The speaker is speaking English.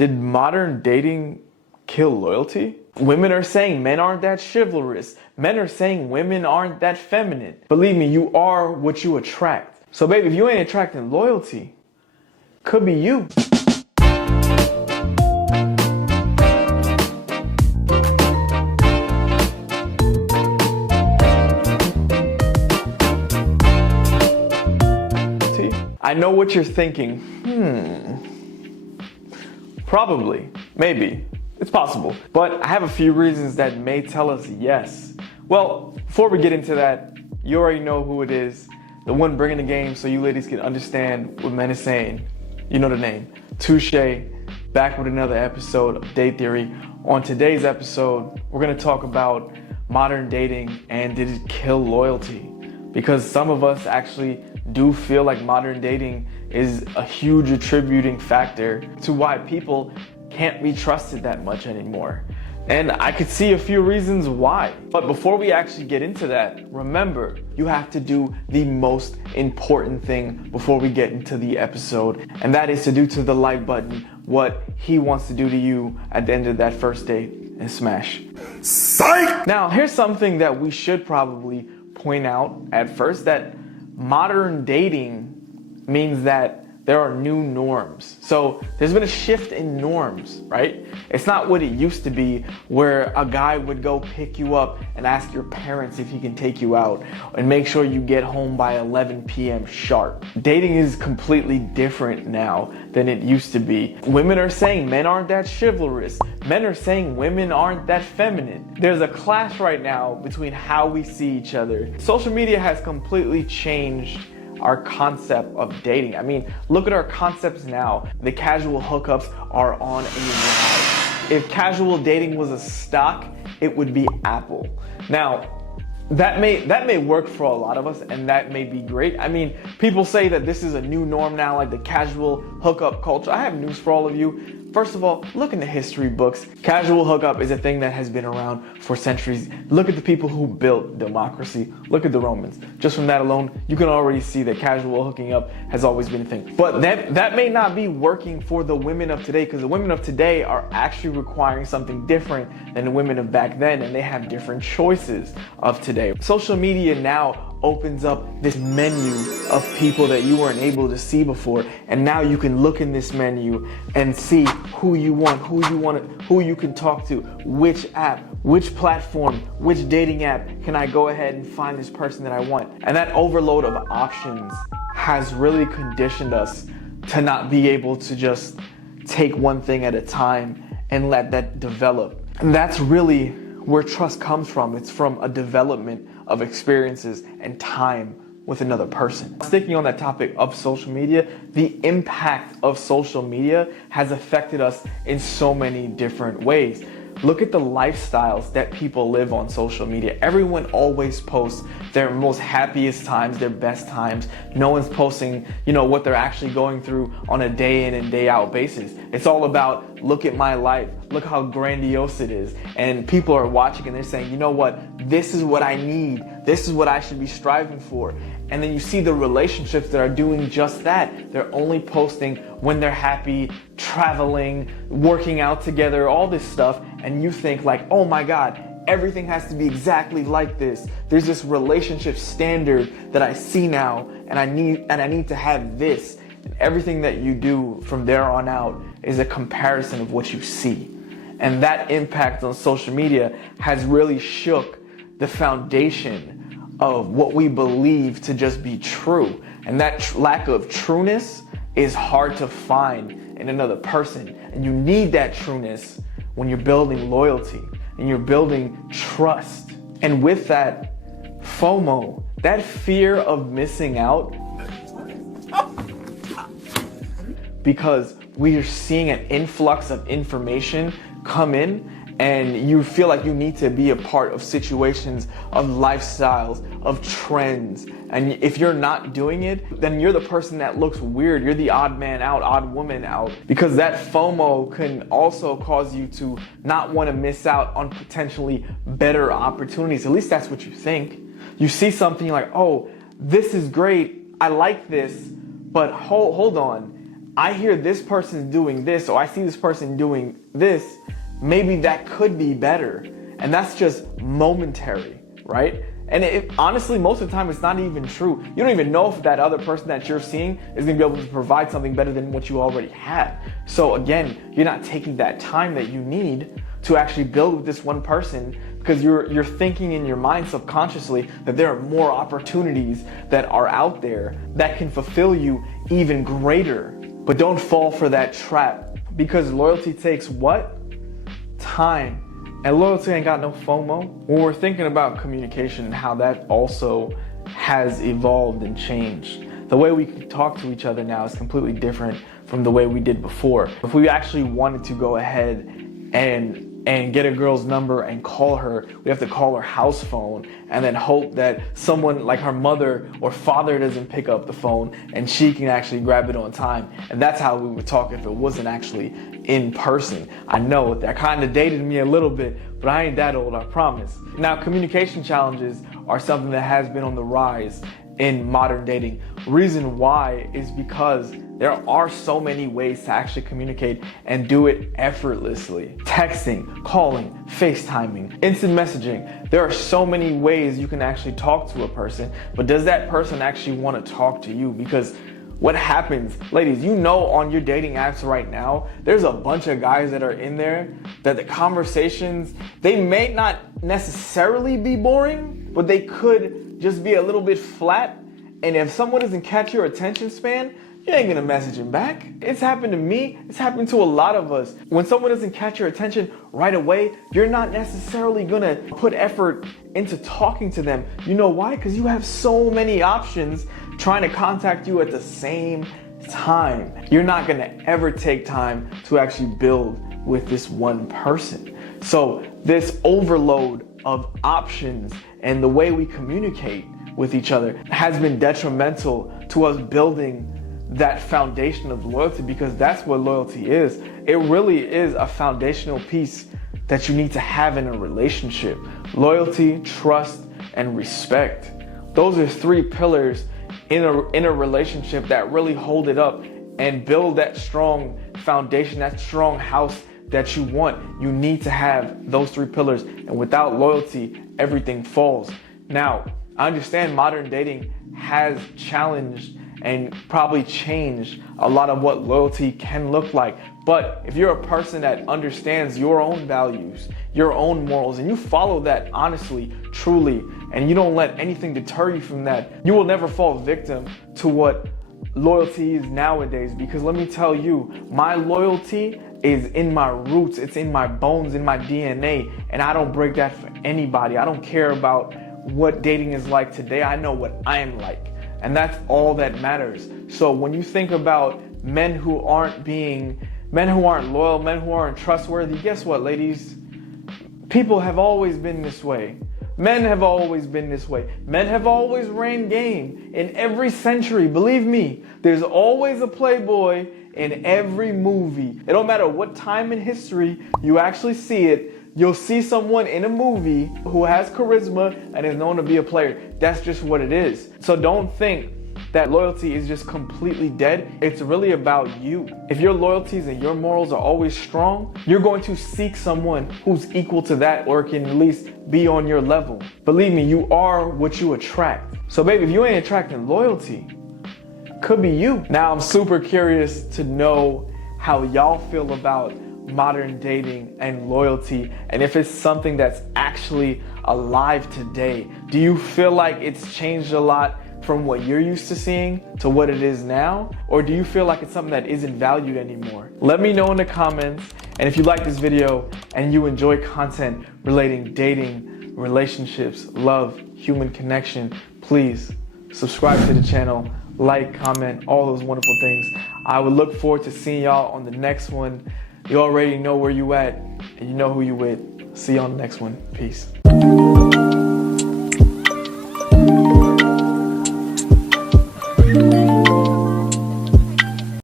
Did modern dating kill loyalty? Women are saying men aren't that chivalrous. Men are saying women aren't that feminine. Believe me, you are what you attract. So baby, if you ain't attracting loyalty, could be you. I know what you're thinking. Probably, maybe, it's possible. But I have a few reasons that may tell us yes. Well, before we get into that, you already know who it is. The one bringing the game so you ladies can understand what men is saying. You know the name. Touche, back with another episode of Date Theory. On today's episode, we're gonna talk about modern dating and did it kill loyalty? Because some of us actually do feel like modern dating is a huge attributing factor to why people can't be trusted that much anymore. And I could see a few reasons why. But before we actually get into that, remember, you have to do the most important thing before we get into the episode. And that is to do to the like button what he wants to do to you at the end of that first date and smash. Psych! Now, here's something that we should probably point out at first, that modern dating means that there are new norms. So there's been a shift in norms, right? It's not what it used to be where a guy would go pick you up and ask your parents if he can take you out and make sure you get home by 11 p.m. sharp. Dating is completely different now than it used to be. Women are saying men aren't that chivalrous. Men are saying women aren't that feminine. There's a clash right now between how we see each other. Social media has completely changed our concept of dating. I mean, look at our concepts now. The casual hookups are on a rise. If casual dating was a stock, it would be Apple. Now, that may work for a lot of us, and that may be great. I mean, people say that this is a new norm now, like the casual hookup culture. I have news for all of you. First of all, look in the history books. Casual hookup is a thing that has been around for centuries. Look at the people who built democracy. Look at the Romans. Just from that alone, you can already see that casual hooking up has always been a thing. But that may not be working for the women of today, because the women of today are actually requiring something different than the women of back then, and they have different choices of today. Social media now opens up this menu of people that you weren't able to see before, and now you can look in this menu and see who you want, who you can talk to, which app, which platform, which dating app can I go ahead and find this person that I want. And that overload of options has really conditioned us to not be able to just take one thing at a time and let that develop. And that's really where trust comes from. It's from a development of experiences and time with another person. Sticking on that topic of social media, the impact of social media has affected us in so many different ways. Look at the lifestyles that people live on social media. Everyone always posts their most happiest times, their best times. No one's posting, what they're actually going through on a day in and day out basis. It's all about, look at my life. Look how grandiose it is. And people are watching and they're saying, you know what? This is what I need. This is what I should be striving for. And then you see the relationships that are doing just that. They're only posting when they're happy, traveling, working out together, all this stuff. And you think like, oh my God, everything has to be exactly like this. There's this relationship standard that I see now, and I need to have this. And everything that you do from there on out is a comparison of what you see. And that impact on social media has really shook the foundation of what we believe to just be true. And that lack of trueness is hard to find in another person. And you need that trueness when you're building loyalty and you're building trust. And with that, FOMO, that fear of missing out, because we are seeing an influx of information come in, and you feel like you need to be a part of situations, of lifestyles, of trends. And if you're not doing it, then you're the person that looks weird. You're the odd man out, odd woman out. Because that FOMO can also cause you to not want to miss out on potentially better opportunities. At least that's what you think. You see something, you're like, oh, this is great. I like this, but hold on. I hear this person's doing this, or I see this person doing this, maybe that could be better. And that's just momentary, right? And honestly, most of the time, it's not even true. You don't even know if that other person that you're seeing is gonna be able to provide something better than what you already had. So again, you're not taking that time that you need to actually build with this one person, because you're thinking in your mind subconsciously that there are more opportunities that are out there that can fulfill you even greater. But don't fall for that trap, because loyalty takes what? Time. And loyalty ain't got no FOMO. When we're thinking about communication and how that also has evolved and changed, the way we talk to each other now is completely different from the way we did before. If we actually wanted to go ahead and get a girl's number and call her, we have to call her house phone and then hope that someone like her mother or father doesn't pick up the phone and she can actually grab it on time. And that's how we would talk if it wasn't actually in person. I know that kind of dated me a little bit, but I ain't that old, I promise. Now, communication challenges are something that has been on the rise in modern dating. Reason why is because there are so many ways to actually communicate and do it effortlessly. Texting, calling, FaceTiming, instant messaging. There are so many ways you can actually talk to a person, but does that person actually want to talk to you? Because what happens, ladies, you know, on your dating apps right now, there's a bunch of guys that are in there that the conversations, they may not necessarily be boring, but they could just be a little bit flat. And if someone doesn't catch your attention span, you ain't gonna message him back. It's happened to me. It's happened to a lot of us. When someone doesn't catch your attention right away, you're not necessarily gonna put effort into talking to them. You know why? Because you have so many options trying to contact you at the same time. You're not gonna ever take time to actually build with this one person. So this overload of options and the way we communicate with each other has been detrimental to us building that foundation of loyalty, because that's what loyalty is. It really is a foundational piece that you need to have in a relationship. Loyalty, trust, and respect. Those are three pillars in a relationship that really hold it up and build that strong foundation, that strong house that you want. You need to have those three pillars, and without loyalty, everything falls. Now, I understand modern dating has challenged and probably changed a lot of what loyalty can look like. But if you're a person that understands your own values, your own morals, and you follow that honestly, truly, and you don't let anything deter you from that, you will never fall victim to what loyalty is nowadays. Because let me tell you, my loyalty is in my roots, it's in my bones, in my DNA, and I don't break that for anybody. I don't care about what dating is like today. I know what I am like. And that's all that matters. So when you think about men who aren't loyal, men who aren't trustworthy, guess what, ladies? People have always been this way. Men have always been this way. Men have always reigned game in every century. Believe me, there's always a playboy in every movie. It don't matter what time in history you actually see it. You'll see someone in a movie who has charisma and is known to be a player. That's just what it is. So don't think that loyalty is just completely dead. It's really about you. If your loyalties and your morals are always strong, you're going to seek someone who's equal to that, or can at least be on your level. Believe me, you are what you attract. So baby, if you ain't attracting loyalty, could be you. Now I'm super curious to know how y'all feel about modern dating and loyalty, and if it's something that's actually alive today. Do you feel like it's changed a lot from what you're used to seeing to what it is now? Or do you feel like it's something that isn't valued anymore? Let me know in the comments. And if you like this video and you enjoy content relating dating, relationships, love, human connection, please subscribe to the channel, like, comment, all those wonderful things. I would look forward to seeing y'all on the next one. You already know where you at and you know who you with. See you on the next one. Peace.